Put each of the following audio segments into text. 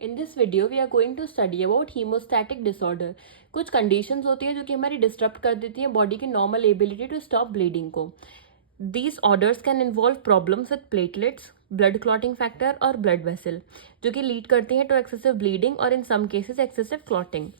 In this video we are going to study about haemostatic disorder. कुछ conditions होती हैं जो कि हमारी डिस्टर्ब कर देती हैं बॉडी की normal ability to stop bleeding को। These orders can involve problems with platelets, blood clotting factor और ब्लड वेसल, जो कि लीड करती हैं टू एक्सेसिव ब्लीडिंग और in some cases excessive clotting.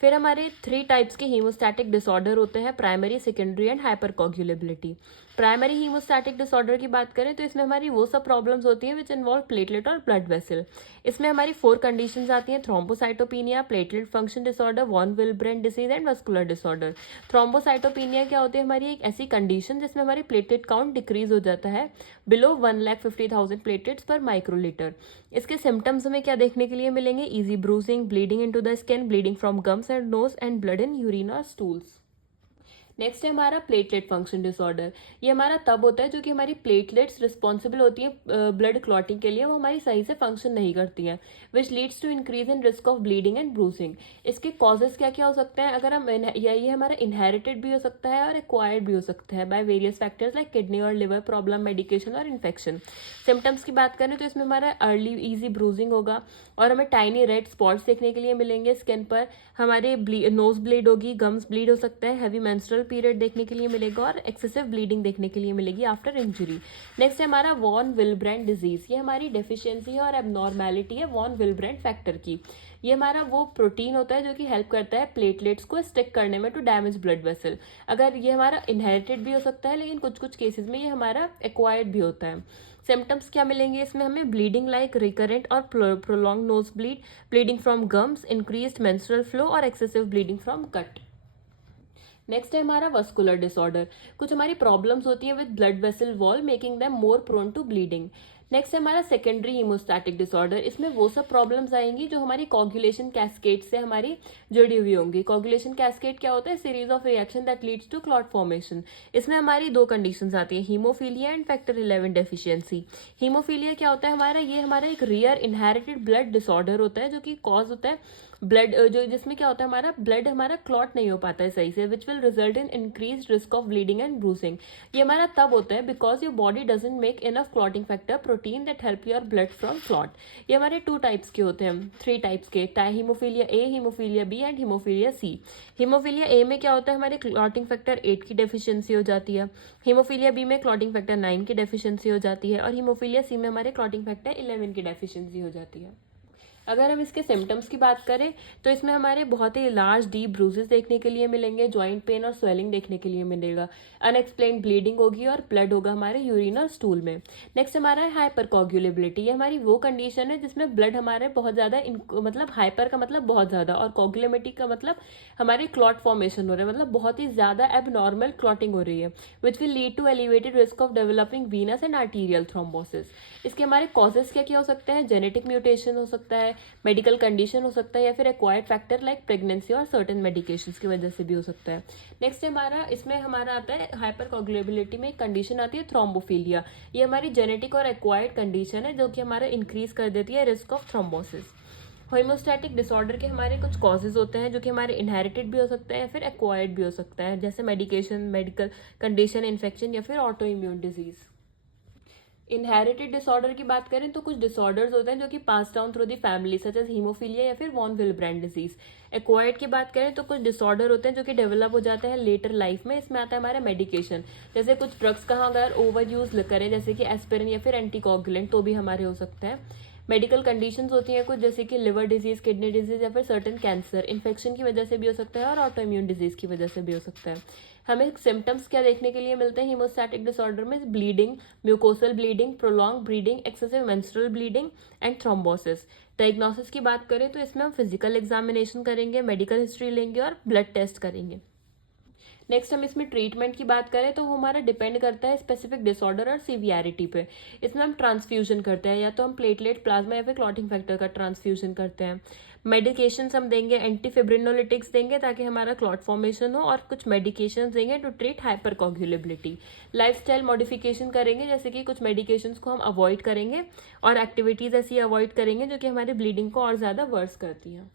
फिर हमारे 3 टाइप्स के हीमोस्टैटिक डिसऑर्डर होते हैं, primary, secondary and hypercoagulability. Primary hemostatic disorder की बात करें तो इसमें हमारी वो सब प्रॉब्लम्स होती हैं विच इन्वॉल्व प्लेटलेट और ब्लड वेसल। इसमें हमारी 4 कंडीशंस आती हैं, thrombocytopenia, platelet function disorder, von Willebrand disease and muscular disorder. Thrombocytopenia क्या होती है? हमारी एक ऐसी कंडीशन जिसमें हमारी प्लेटलेट काउंट डिक्रीज हो जाता है बिलो 1,50,000 प्लेटलेट्स पर माइक्रोलीटर। इसके सिम्टम्स हमें क्या देखने के लिए मिलेंगे? Easy bruising, bleeding into the skin, bleeding from gums and nose and blood in urine और स्टूल्स। नेक्स्ट है हमारा प्लेटलेट फंक्शन डिसऑर्डर। ये हमारा तब होता है जो कि हमारी प्लेटलेट्स रिस्पॉन्सिबल होती हैं ब्लड क्लॉटिंग के लिए, वो हमारी सही से फंक्शन नहीं करती हैं, which leads to increase in risk of bleeding and bruising. इसके कॉजेज क्या क्या हो सकते हैं? अगर हम ये हमारा इनहेरिटेड भी हो सकता है और एक्वायर्ड भी हो सकता है by various factors like kidney और लिवर प्रॉब्लम, मेडिकेशन और इन्फेक्शन। सिम्टम्स की बात करें तो इसमें हमारा अर्ली ईजी ब्रूजिंग होगा और हमें टाइनी रेड स्पॉट्स देखने के लिए मिलेंगे स्किन पर। हमारे नोज ब्लीड होगी, गम्स ब्लीड हो सकता है, हैवी मेंस्ट्रुअल पीरियड देखने के लिए मिलेगा और एक्सेसिव ब्लीडिंग देखने के लिए मिलेगी आफ्टर इंजरी। नेक्स्ट है हमारा वॉन विलब्रेंट डिजीज। ये हमारी डेफिशिएंसी है और एबनॉर्मेलिटी है वॉन विलब्रेंट फैक्टर की। ये हमारा वो प्रोटीन होता है जो कि हेल्प करता है प्लेटलेट्स को स्टिक करने में टू डैमेज ब्लड वेसल। अगर ये हमारा इनहेरिटेड भी हो सकता है, लेकिन कुछ कुछ केसेस में ये हमारा एक्वायर्ड भी होता है। सिम्टम्स क्या मिलेंगे इसमें हमें? ब्लीडिंग लाइक रिकरेंट और prolong nose bleed, bleeding from gums, increased menstrual flow और excessive bleeding from cut. Next है हमारा वस्कुलर डिसऑर्डर। कुछ हमारी प्रॉब्लम्स होती हैं with blood vessel wall making them more prone to bleeding. Next है हमारा सेकेंडरी हीमोस्टैटिक डिसऑर्डर। इसमें वो सब प्रॉब्लम्स आएंगी जो हमारी कोगुलेशन कैस्केड से हमारी जुड़ी हुई होंगी। कोगुलेशन कैस्केड क्या होता है? Series of reaction that leads to clot formation. इसमें हमारी 2 कंडीशंस आती है, haemophilia and factor 11 deficiency. Haemophilia क्या होता है? ये हमारा एक रियर इनहेरिटेड ब्लड डिसऑर्डर होता है जो कि कॉज होता है ब्लड जो जिसमें क्या होता है हमारा ब्लड क्लॉट नहीं हो पाता है सही से, which will result in increase risk of bleeding and bruising. ये हमारा तब होता है because your body doesn't make enough clotting factor protein that help your blood from clot. ये हमारे 2 टाइप्स के होते हैं, 3 टाइप्स के, haemophilia A, haemophilia B and haemophilia C. Haemophilia A में क्या होता है? हमारे क्लॉटिंग फैक्टर 8 की डेफिशिएंसी हो जाती है। हीमोफीलिया बी में क्लॉटिंग फैक्टर 9 की डेफिशिएंसी हो जाती है और हीमोफीलिया सी में हमारे क्लॉटिंग फैक्टर 11 की डेफिशिएंसी हो जाती है। अगर हम इसके सिम्टम्स की बात करें तो इसमें हमारे बहुत ही लार्ज डीप ब्रूजेस देखने के लिए मिलेंगे, जॉइंट पेन और स्वेलिंग देखने के लिए मिलेगा, अनएक्सप्लेन्ड ब्लीडिंग होगी और ब्लड होगा हमारे यूरिन और स्टूल में। नेक्स्ट हमारा है हाइपरकोगुलेबिलिटी। ये हमारी वो कंडीशन है जिसमें ब्लड हमारे बहुत ज्यादा मतलब हाइपर का मतलब बहुत ज्यादा और कोगुलेबिलिटी का मतलब हमारे क्लॉट फॉर्मेशन हो रहे हैं, मतलब बहुत ही ज्यादा एबनॉर्मल क्लॉटिंग हो रही है, which will lead to elevated risk of developing venous and arterial thrombosis. इसके हमारे कॉजेस क्या क्या हो सकते हैं? जेनेटिक म्यूटेशन हो सकता है, मेडिकल कंडीशन हो सकता है, या फिर एक्वायर्ड फैक्टर लाइक प्रेगनेंसी और सर्टेन मेडिकेशंस की वजह से भी हो सकता है। नेक्स्ट हमारा इसमें हमारा आता है हाइपरकोगुलेबिलिटी में एक कंडीशन आती है थ्रोम्बोफीलिया। ये हमारी जेनेटिक और एक्वायर्ड कंडीशन है जो कि हमारा इंक्रीज कर देती है risk of thrombosis. Homeostatic disorder के हमारे कुछ कॉजेज होते हैं जो कि हमारे इनहेरिटेड भी हो सकते हैं या फिर एक्वायर्ड भी हो सकता है, जैसे मेडिकेशन, मेडिकल कंडीशन, इन्फेक्शन या फिर auto immune disease. Inherited disorder की बात करें तो कुछ डिसऑर्डर्स होते हैं जो कि pass down through the family, such as hemophilia या फिर वॉन विलब्रेंट डिजीज। एक्वायर्ड की बात करें तो कुछ डिसऑर्डर होते हैं जो कि डेवलप हो जाते हैं लेटर लाइफ में। इसमें आता है हमारा मेडिकेशन, जैसे कुछ ड्रग्स का अगर ओवर यूज करें जैसे कि एस्पिरिन या फिर एंटीकोगुलेंट तो भी हमारे हो सकते हैं। मेडिकल कंडीशंस होती हैं कुछ, जैसे कि लिवर डिजीज, किडनी डिजीज या फिर सर्टेन कैंसर, इन्फेक्शन की वजह से भी हो सकता है और ऑटो इम्यून डिजीज की वजह से भी हो सकता है। हमें सिम्टम्स क्या देखने के लिए मिलते हैं हीमोस्टैटिक डिसऑर्डर में? Bleeding, mucosal bleeding, prolong bleeding, excessive menstrual bleeding and thrombosis. Diagnosis की बात करें तो इसमें हम फिजिकल एग्जामिनेशन करेंगे, मेडिकल हिस्ट्री लेंगे और ब्लड टेस्ट करेंगे। नेक्स्ट हम इसमें ट्रीटमेंट की बात करें तो वो हमारा डिपेंड करता है स्पेसिफिक डिसऑर्डर और सीवियरिटी पे। इसमें हम ट्रांसफ्यूजन करते हैं, या तो हम प्लेटलेट, प्लाज्मा या फिर क्लॉटिंग फैक्टर का ट्रांसफ्यूजन करते हैं। मेडिकेशंस हम देंगे, एंटीफिब्रिनोलिटिक्स देंगे ताकि हमारा क्लॉट फॉर्मेशन हो, और कुछ मेडिकेशंस देंगे टू ट्रीट हाइपरकोगुलेबिलिटी। लाइफस्टाइल मॉडिफिकेशन करेंगे, जैसे कि कुछ मेडिकेशंस को हम अवॉइड करेंगे और एक्टिविटीज ऐसी अवॉइड करेंगे जो कि हमारी ब्लीडिंग को और ज्यादा वर्स करती हैं।